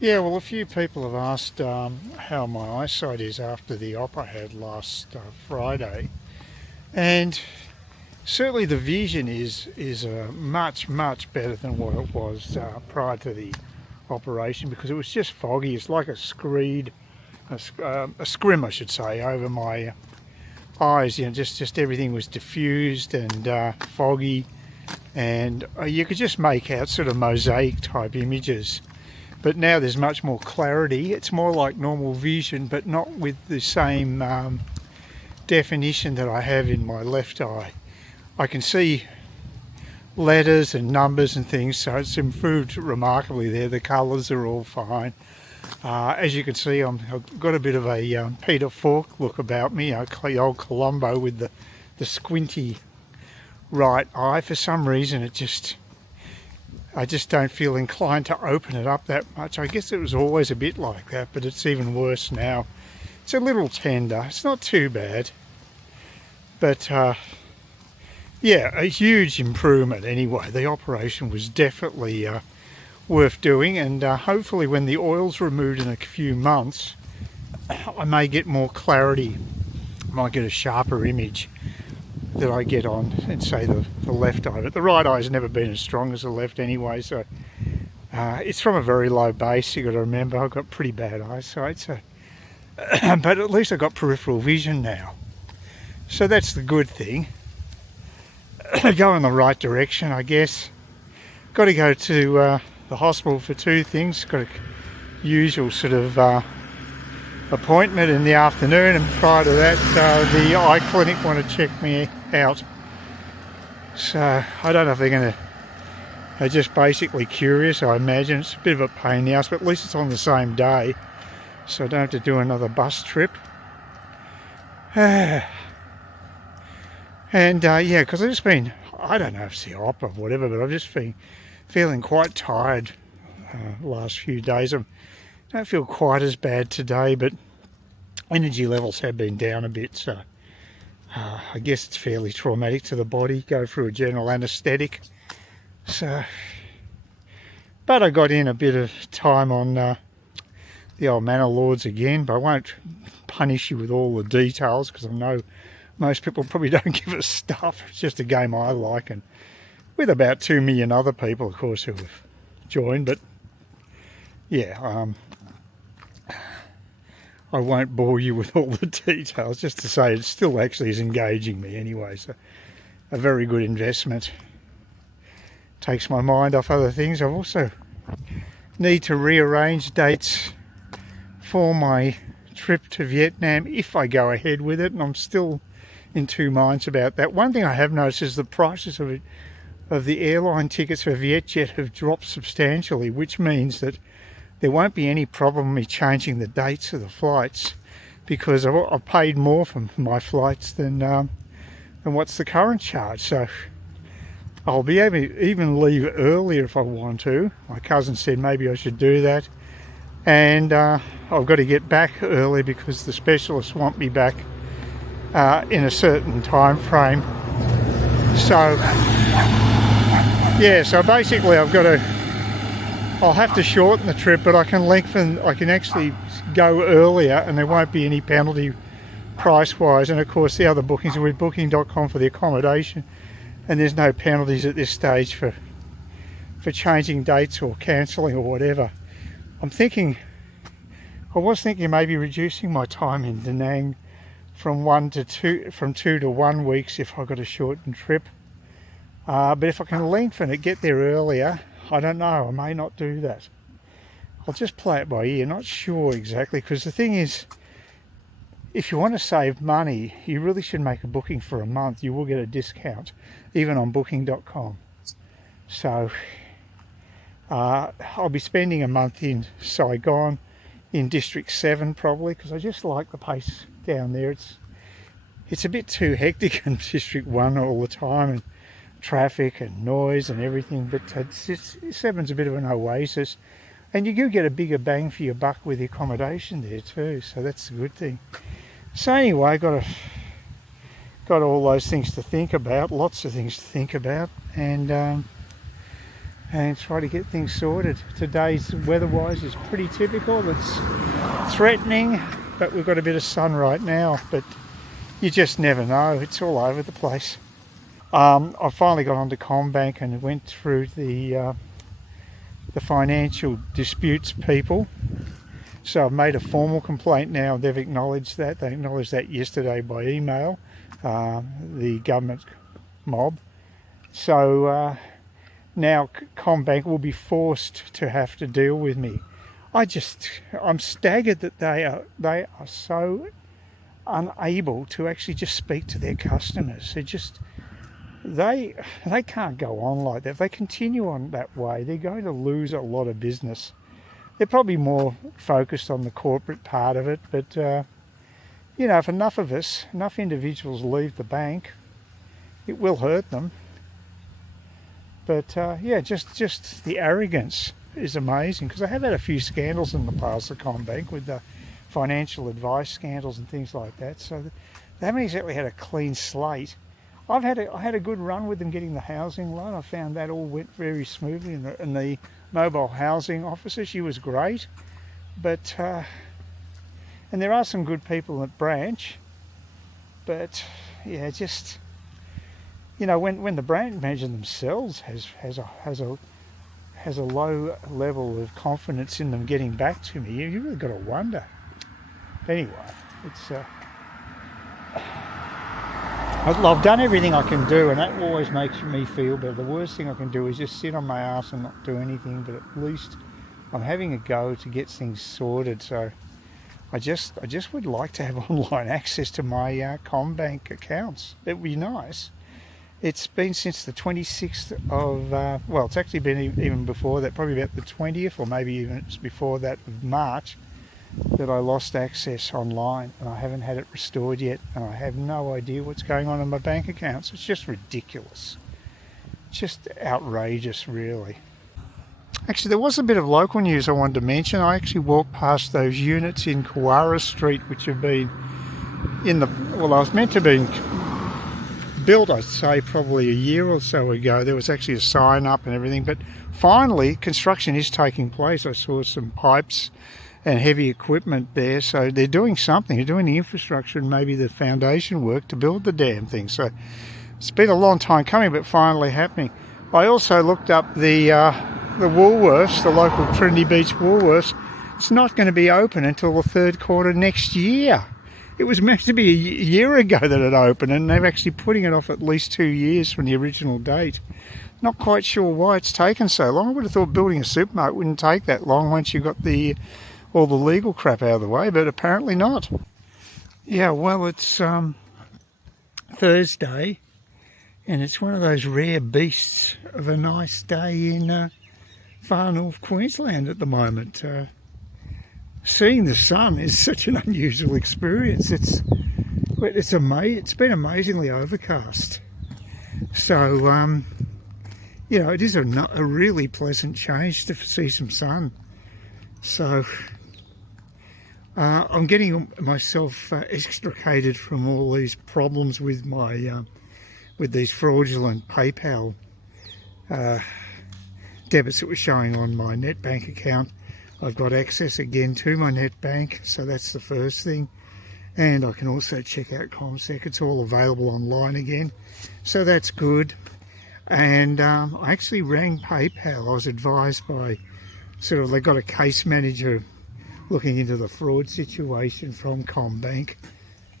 Yeah, well, a few people have asked how my eyesight is after the op I had last Friday, and certainly the vision is much better than what it was prior to the operation, because it was just foggy. It's like a scrim, I should say, over my eyes. You know, just everything was diffused and foggy, and you could just make out sort of mosaic type images. But now there's much more clarity. It's more like normal vision, but not with the same definition that I have in my left eye. I can see letters and numbers and things, so it's improved remarkably there. The colours are all fine. As you can see, I've got a bit of a Peter Falk look about me, the old Columbo with the squinty right eye. For some reason, I just don't feel inclined to open it up that much. I guess it was always a bit like that, but it's even worse now. It's a little tender. It's not too bad. But yeah, a huge improvement anyway. The operation was definitely worth doing, and hopefully when the oil's removed in a few months, I may get more clarity. I might get a sharper image that I get on, and say the left eye, but the right eye has never been as strong as the left anyway, so it's from a very low base. You got to remember, I've got pretty bad eyesight, so but at least I've got peripheral vision now, so that's the good thing. Go in the right direction, I guess. Got to go to the hospital for two things. Got a usual sort of appointment in the afternoon, and prior to that the eye clinic want to check me out. So I don't know if they're just basically curious. I imagine it's a bit of a pain in the ass, but at least it's on the same day, so I don't have to do another bus trip. And yeah, because I've just been, I don't know if it's the op or whatever, but I've just been feeling quite tired last few days. I don't feel quite as bad today, but energy levels have been down a bit, so I guess it's fairly traumatic to the body. Go through a general anaesthetic. So, but I got in a bit of time on the old Manor Lords again, but I won't punish you with all the details, because I know most people probably don't give a stuff. It's just a game I like, and with about 2 million other people, of course, who have joined. But yeah, I won't bore you with all the details, just to say it still actually is engaging me anyway, so a very good investment. Takes my mind off other things. I also need to rearrange dates for my trip to Vietnam if I go ahead with it, and I'm still in two minds about that. One thing I have noticed is the prices of the airline tickets for Vietjet have dropped substantially, which means that there won't be any problem me changing the dates of the flights, because I've paid more for my flights than what's the current charge. So I'll be able to even leave earlier if I want to. My cousin said maybe I should do that, and I've got to get back early because the specialists want me back in a certain time frame. So yeah, so basically I'll have to shorten the trip, but I can actually go earlier, and there won't be any penalty price-wise. And of course the other bookings are with booking.com for the accommodation, and there's no penalties at this stage for changing dates or cancelling or whatever. I was thinking maybe reducing my time in Da Nang from 2 to 1 weeks if I got a shortened trip. But if I can lengthen it, get there earlier, I don't know, I may not do that. I'll just play it by ear, not sure exactly, because the thing is, if you want to save money, you really should make a booking for a month. You will get a discount, even on booking.com. So I'll be spending a month in Saigon, in District 7 probably, because I just like the pace down there. It's a bit too hectic in District 1 all the time, and traffic and noise and everything, but 7's a bit of an oasis, and you do get a bigger bang for your buck with the accommodation there too, so that's a good thing. So anyway, got all those things to think about, lots of things to think about, and and try to get things sorted. Today's weather-wise is pretty typical. It's threatening, but we've got a bit of sun right now, but you just never know. It's all over the place. I finally got onto CommBank and went through the financial disputes people. So I've made a formal complaint now. They've acknowledged that. They acknowledged that yesterday by email, the government mob. So now CommBank will be forced to have to deal with me. I'm staggered that they are so unable to actually just speak to their customers. They can't go on like that. If they continue on that way, they're going to lose a lot of business. They're probably more focused on the corporate part of it, but if enough individuals leave the bank, it will hurt them. But just the arrogance is amazing, because I have had a few scandals in the past at CommBank with the financial advice scandals and things like that. So they haven't exactly had a clean slate. I had a good run with them getting the housing loan. I found that all went very smoothly, and the mobile housing officer, she was great. But and there are some good people at branch, but yeah, just when the branch manager themselves has a low level of confidence in them getting back to me, you really got to wonder. Anyway, it's I've done everything I can do, and that always makes me feel better. The worst thing I can do is just sit on my ass and not do anything, but at least I'm having a go to get things sorted. So I just would like to have online access to my CommBank accounts. It would be nice. It's been since the 26th of, it's actually been even before that, probably about the 20th, or maybe even before that, of March, that I lost access online, and I haven't had it restored yet, and I have no idea what's going on in my bank accounts. It's just ridiculous. Just outrageous, really. Actually, there was a bit of local news I wanted to mention. I actually walked past those units in Kawara Street, which have been I was meant to be built, I'd say, probably a year or so ago. There was actually a sign up and everything, but finally construction is taking place. I saw some pipes and heavy equipment there, so they're doing something. They're doing the infrastructure and maybe the foundation work to build the damn thing. So it's been a long time coming, but finally happening. I also looked up the Woolworths, the local Trinity Beach Woolworths. It's not going to be open until the third quarter next year. It was meant to be a year ago that it opened, and they're actually putting it off at least 2 years from the original date. Not quite sure why it's taken so long. I would have thought building a supermarket wouldn't take that long once you got all the legal crap out of the way, but apparently not. Yeah, well, it's Thursday, and it's one of those rare beasts of a nice day in far north Queensland at the moment. Seeing the sun is such an unusual experience. It's been amazingly overcast. So, it is a really pleasant change to see some sun. So I'm getting myself extricated from all these problems with my with these fraudulent PayPal debits that were showing on my net bank account. I've got access again to my net bank, so that's the first thing. And I can also check out CommSec. It's all available online again, so that's good. And I actually rang PayPal. I was advised by they got a case manager looking into the fraud situation from CommBank,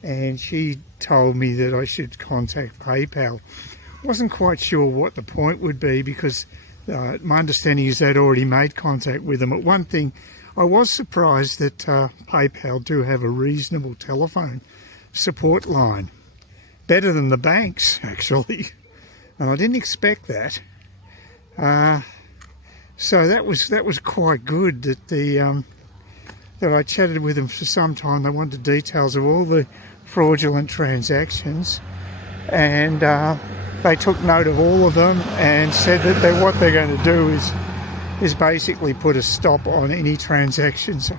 and she told me that I should contact PayPal. Wasn't quite sure what the point would be, because my understanding is they'd already made contact with them. But one thing, I was surprised that PayPal do have a reasonable telephone support line, better than the banks actually, and I didn't expect that. So that was quite good that that I chatted with them for some time. They wanted details of all the fraudulent transactions, and they took note of all of them and said that what they're going to do is basically put a stop on any transactions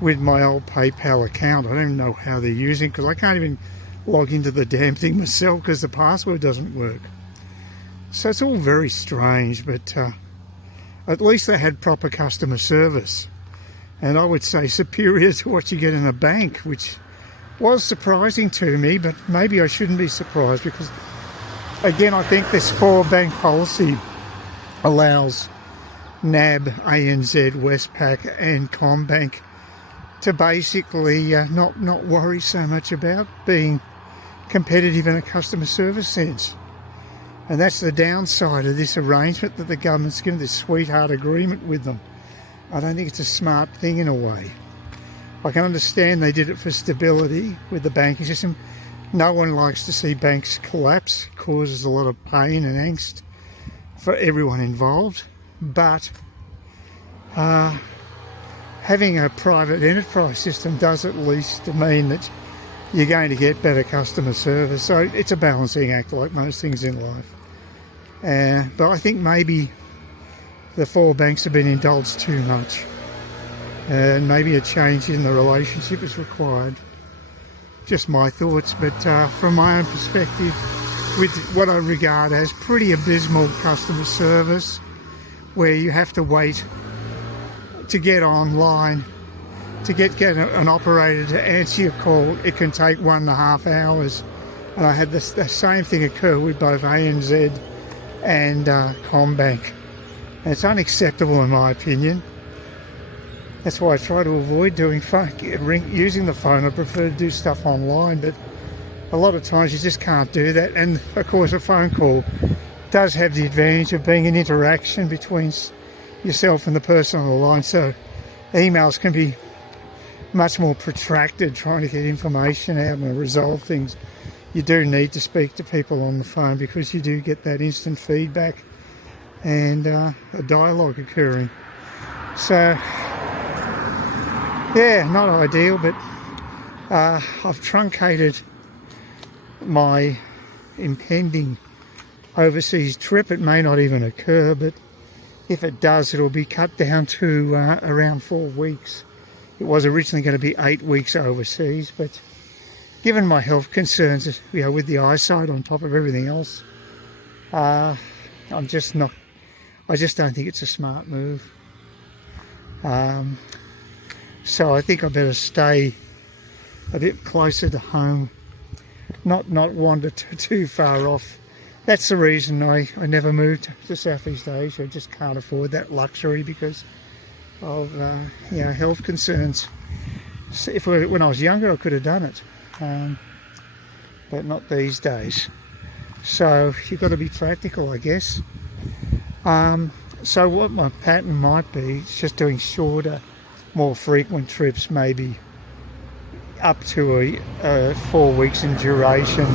with my old PayPal account. I don't even know how they're using it, because I can't even log into the damn thing myself because the password doesn't work. So it's all very strange, but at least they had proper customer service. And I would say superior to what you get in a bank, which was surprising to me, but maybe I shouldn't be surprised because, again, I think this 4-bank policy allows NAB, ANZ, Westpac and CommBank to basically not worry so much about being competitive in a customer service sense. And that's the downside of this arrangement that the government's given, this sweetheart agreement with them. I don't think it's a smart thing in a way. I can understand they did it for stability with the banking system. No one likes to see banks collapse. It causes a lot of pain and angst for everyone involved. But having a private enterprise system does at least mean that you're going to get better customer service. So it's a balancing act like most things in life. But I think maybe the 4 banks have been indulged too much. And maybe a change in the relationship is required. Just my thoughts, but from my own perspective, with what I regard as pretty abysmal customer service, where you have to wait to get online, to get an operator to answer your call, it can take 1.5 hours. And I had the same thing occur with both ANZ and CommBank. And it's unacceptable in my opinion. That's why I try to avoid using the phone. I prefer to do stuff online, but a lot of times you just can't do that. And of course a phone call does have the advantage of being an interaction between yourself and the person on the line, so emails can be much more protracted trying to get information out and resolve things. You do need to speak to people on the phone because you do get that instant feedback and a dialogue occurring. So yeah, not ideal, but I've truncated my impending overseas trip. It may not even occur, but if it does, it'll be cut down to around 4 weeks. It was originally going to be 8 weeks overseas, but given my health concerns, with the eyesight on top of everything else, I just don't think it's a smart move. So I think I better stay a bit closer to home, not wander too far off. That's the reason I never moved to Southeast Asia. I just can't afford that luxury because of health concerns. So when I was younger, I could have done it, but not these days. So you've got to be practical, I guess. So what my pattern might be is just doing shorter, more frequent trips, maybe up to 4 weeks in duration,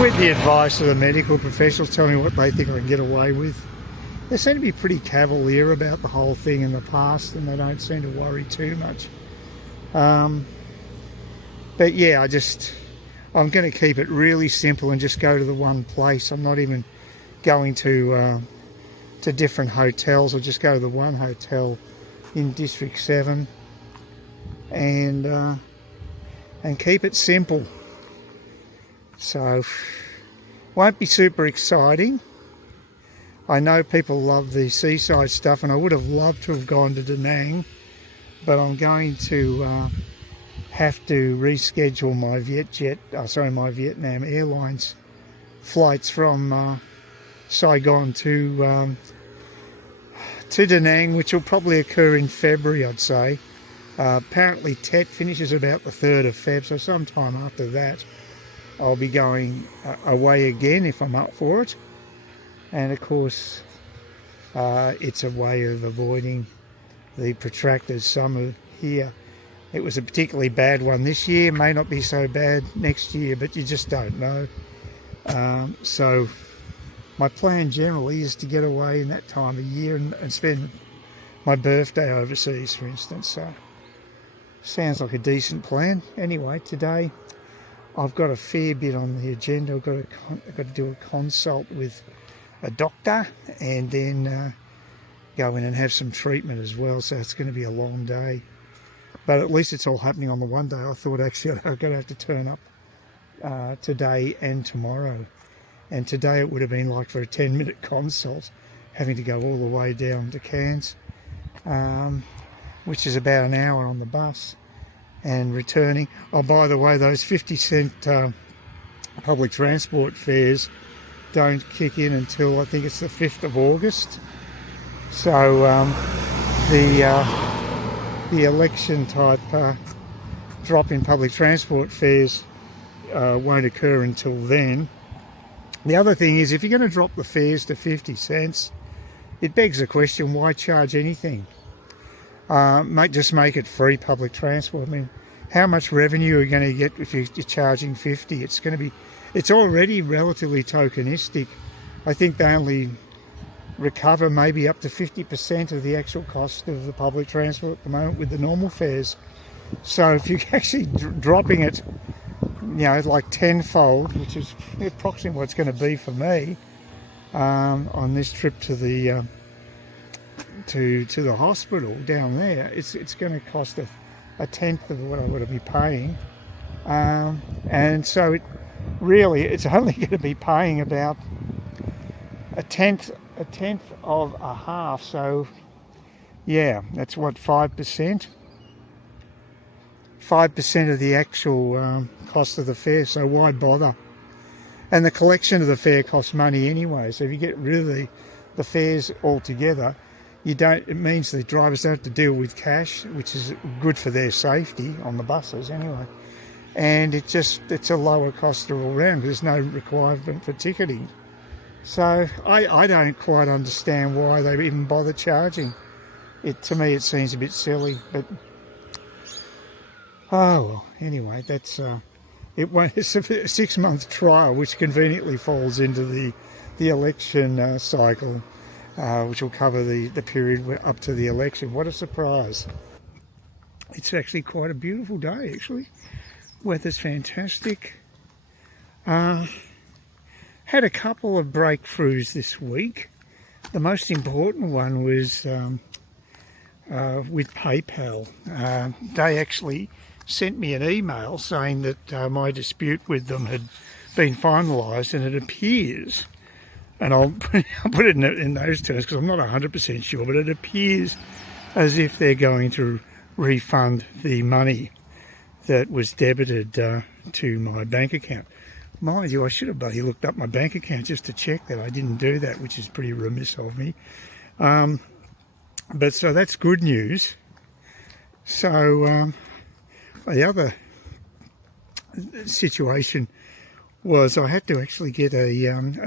with the advice of the medical professionals telling me what they think I can get away with. They seem to be pretty cavalier about the whole thing in the past, and they don't seem to worry too much. But yeah, I'm going to keep it really simple and just go to the one place. I'm not even going to different hotels. I'll just go to the one hotel in District 7 and keep it simple. So won't be super exciting. I know people love the seaside stuff, and I would have loved to have gone to Da Nang, but I'm going to have to reschedule my my Vietnam Airlines flights from Saigon to Da Nang, which will probably occur in February, I'd say. Apparently Tet finishes about the 3rd of Feb, so sometime after that I'll be going away again if I'm up for it. And of course it's a way of avoiding the protracted summer here. It was a particularly bad one this year, may not be so bad next year, but you just don't know. So my plan generally is to get away in that time of year and spend my birthday overseas, for instance. So sounds like a decent plan. Anyway, today I've got a fair bit on the agenda. I've got to do a consult with a doctor and then go in and have some treatment as well. So it's going to be a long day. But at least it's all happening on the one day. I thought actually I'm going to have to turn up today and tomorrow. And today it would have been like for a 10-minute consult. having to go all the way down to Cairns, which is about an hour on the bus, and returning. Oh, by the way, those 50-cent public transport fares don't kick in until I think it's the 5th of August. So the election type drop in public transport fares won't occur until then. The other thing is, if you're going to drop the fares to 50 cents, it begs the question, why charge anything? Just make it free public transport. I mean, how much revenue are you going to get if you're charging 50? It's already relatively tokenistic. I think they only recover maybe up to 50% of the actual cost of the public transport at the moment with the normal fares. So if you're actually dropping it, like tenfold, which is approximately what it's going to be for me on this trip to the to the hospital down there, it's going to cost a tenth of what I would be paying, and so it's only going to be paying about a tenth of a half. So yeah, that's what, 5%. 5% of the actual cost of the fare, so why bother? And the collection of the fare costs money anyway, so if you get rid of the fares altogether, it means the drivers don't have to deal with cash, which is good for their safety on the buses anyway. And it's a lower cost all round. There's no requirement for ticketing. So I don't quite understand why they even bother charging. To me it seems a bit silly, but oh well, anyway, that's it's a 6-month trial, which conveniently falls into the election cycle, which will cover the period up to the election. What a surprise. It's actually quite a beautiful day, actually. Weather's fantastic. Had a couple of breakthroughs this week. The most important one was with PayPal. They actually sent me an email saying that my dispute with them had been finalised, and it appears, and I'll put it in those terms because I'm not 100% sure, but it appears as if they're going to refund the money that was debited to my bank account. Mind you, I should have bloody looked up my bank account just to check that. I didn't do that, which is pretty remiss of me. But so that's good news. So the other situation was I had to actually get a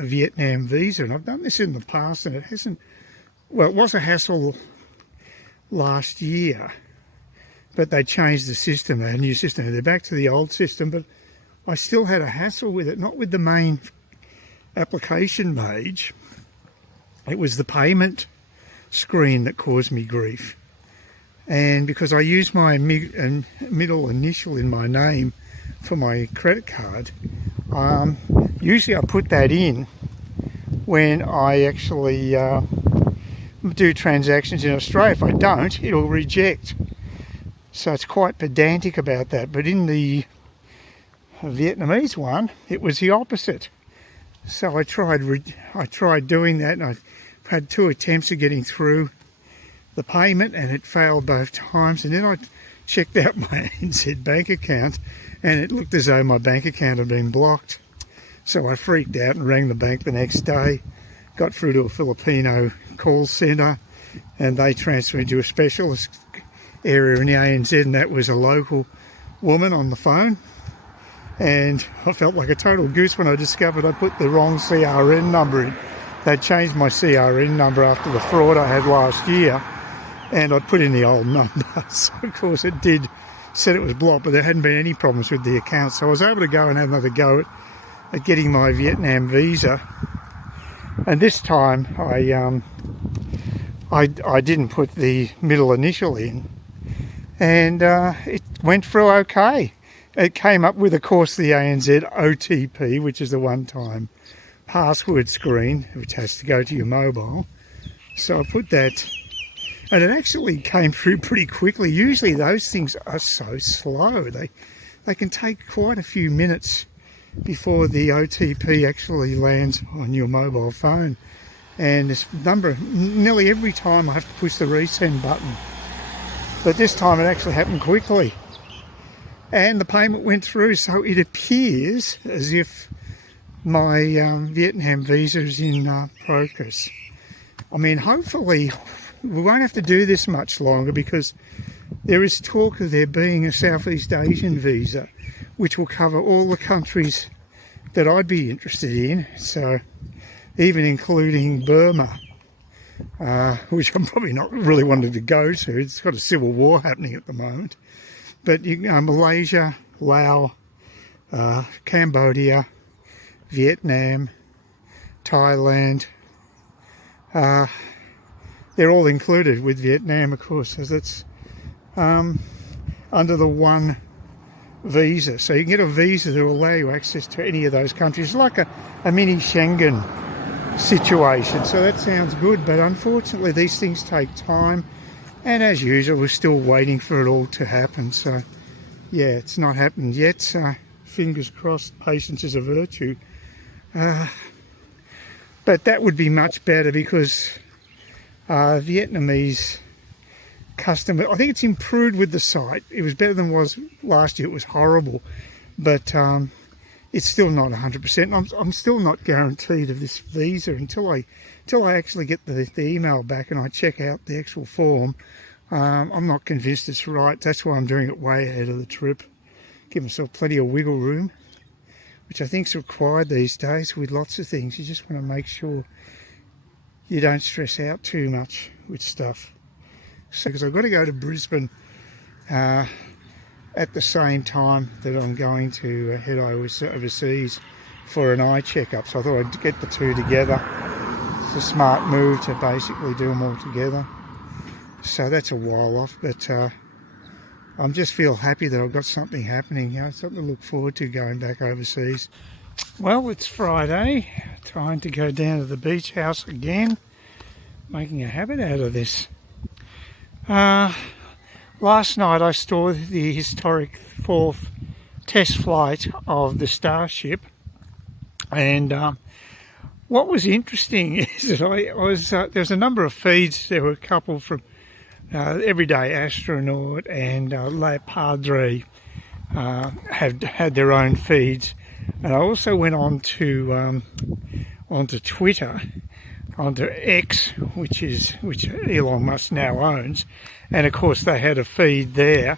Vietnam visa, and I've done this in the past, and it was a hassle last year, but they changed the system. They had a new system. They're back to the old system, but I still had a hassle with it, not with the main application page. It was the payment screen that caused me grief. And because I use my middle initial in my name for my credit card, usually I put that in when I actually do transactions in Australia. If I don't, it'll reject. So it's quite pedantic about that. But in the Vietnamese one, it was the opposite. So I tried doing that, and I had 2 attempts at getting through the payment, and it failed both times. And then I checked out my NZ bank account, and it looked as though my bank account had been blocked. So I freaked out and rang the bank the next day, got through to a Filipino call centre, and they transferred me to a specialist area in the ANZ, and that was a local woman on the phone. And I felt like a total goose when I discovered I put the wrong CRN number in. They'd changed my CRN number after the fraud I had last year, and I'd put in the old number. So of course it said it was blocked, but there hadn't been any problems with the account. So I was able to go and have another go at getting my Vietnam visa. And this time I didn't put the middle initial in, and it went through okay. It came up with, of course, the ANZ OTP, which is the one-time password screen, which has to go to your mobile. So I put that, and it actually came through pretty quickly. Usually those things are so slow. They can take quite a few minutes before the OTP actually lands on your mobile phone. and this number, nearly every time I have to push the resend button. But this time it actually happened quickly. And the payment went through, so it appears as if my Vietnam visa is in progress. I mean, hopefully we won't have to do this much longer, because there is talk of there being a Southeast Asian visa which will cover all the countries that I'd be interested in, so even including Burma, which I'm probably not really wanting to go to. It's got a civil war happening at the moment. But Malaysia, Laos, Cambodia, Vietnam, Thailand, they're all included, with Vietnam, of course, as it's under the one visa. So you can get a visa that will allow you access to any of those countries, like a mini Schengen situation. So that sounds good, but unfortunately these things take time, and as usual we're still waiting for it all to happen. So yeah, it's not happened yet, so fingers crossed. Patience is a virtue. But that would be much better, because Vietnamese custom, I think it's improved with the site. It was better than it was last year. It was horrible, but it's still not 100%. I'm still not guaranteed of this visa until I actually get the email back and I check out the actual form. I'm not convinced it's right. That's why I'm doing it way ahead of the trip. Give myself plenty of wiggle room, which I think is required these days with lots of things. You just want to make sure you don't stress out too much with stuff. So, because I've got to go to Brisbane at the same time that I'm going to head overseas for an eye checkup. So I thought I'd get the two together. It's a smart move to basically do them all together. So that's a while off, but I just feel happy that I've got something happening, something to look forward to going back overseas. Well, it's Friday, trying to go down to the beach house again, making a habit out of this. Last night I saw the historic 4th test flight of the Starship, and what was interesting is that there's a number of feeds. There were a couple from Everyday Astronaut and La Padre had their own feeds, and I also went on to onto Twitter, onto X, which Elon Musk now owns, and of course they had a feed there,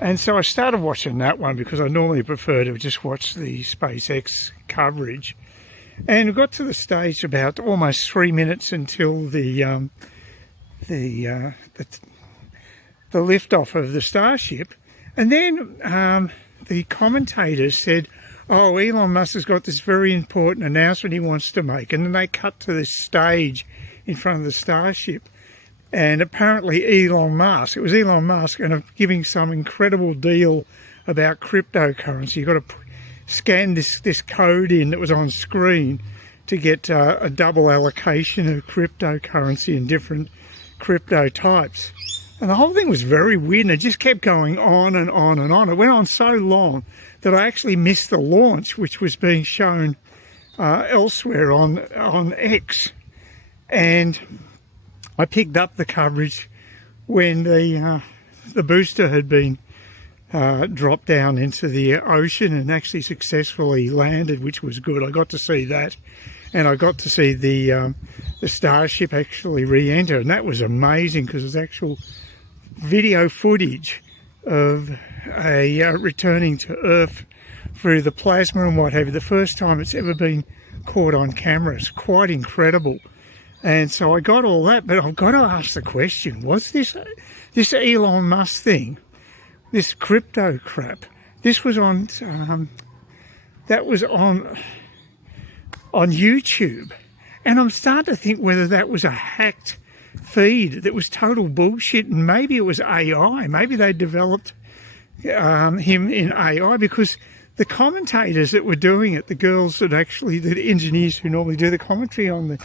and so I started watching that one, because I normally prefer to just watch the SpaceX coverage. And we got to the stage about almost 3 minutes until the liftoff of the Starship, and then the commentators said, "Oh, Elon Musk has got this very important announcement he wants to make," and then they cut to this stage in front of the Starship, and apparently it was Elon Musk, and giving some incredible deal about cryptocurrency. You've got to scan this code in that was on screen to get a double allocation of cryptocurrency and different crypto types. And the whole thing was very weird, and it just kept going on and on and on. It went on so long that I actually missed the launch, which was being shown elsewhere on X. And I picked up the coverage when the booster had been dropped down into the ocean and actually successfully landed, which was good. I got to see that, and I got to see the Starship actually re-enter, and that was amazing, because it was actual video footage of a returning to Earth through the plasma and what have you. The first time it's ever been caught on camera. It's quite incredible. And so I got all that, but I've got to ask the question, was this Elon Musk thing, this crypto crap, this was on that was on YouTube, and I'm starting to think whether that was a hacked feed that was total bullshit, and maybe it was AI. Maybe they developed him in AI, because the commentators that were doing it, the engineers who normally do the commentary on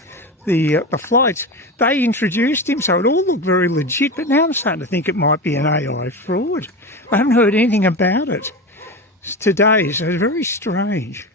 the flights, they introduced him, so it all looked very legit. But now I'm starting to think it might be an AI fraud. I haven't heard anything about it today, so it's very strange.